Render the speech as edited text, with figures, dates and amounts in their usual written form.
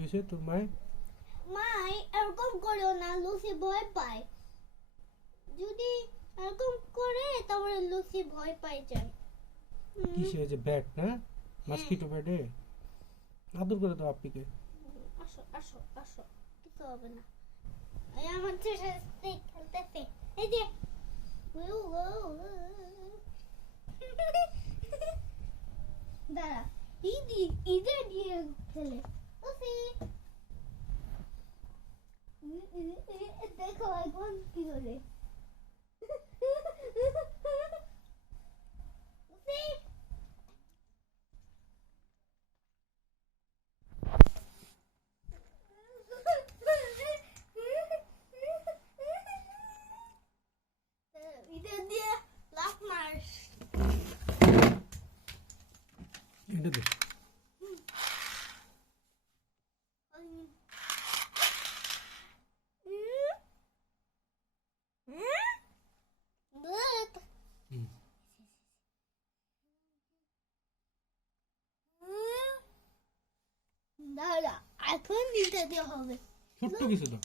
হয়েছে তোর মায়ের? মাই এরকম করেও না, লুসি ভয় পায়। যদি এরকম করে তাহলে লুসি ভয় পাই যায়। কিসে যে ব্যাট না মস্কিটো ব্যাটে আদর করে দাও আপ্পিকে। আসো আসো আসো, কিছু হবে না। এই আমার ছেলে খেলতেছে, এই যে দাঁড়া, ইদে দিয়ে খেলে। লুসি দেখো এখন কি করে। লুসি ইদে দিয়ে লাফ মার। এটা দে। হুম। দাঁড়া, এখন দিতে হবে। ছোট্ট কিছু দাও।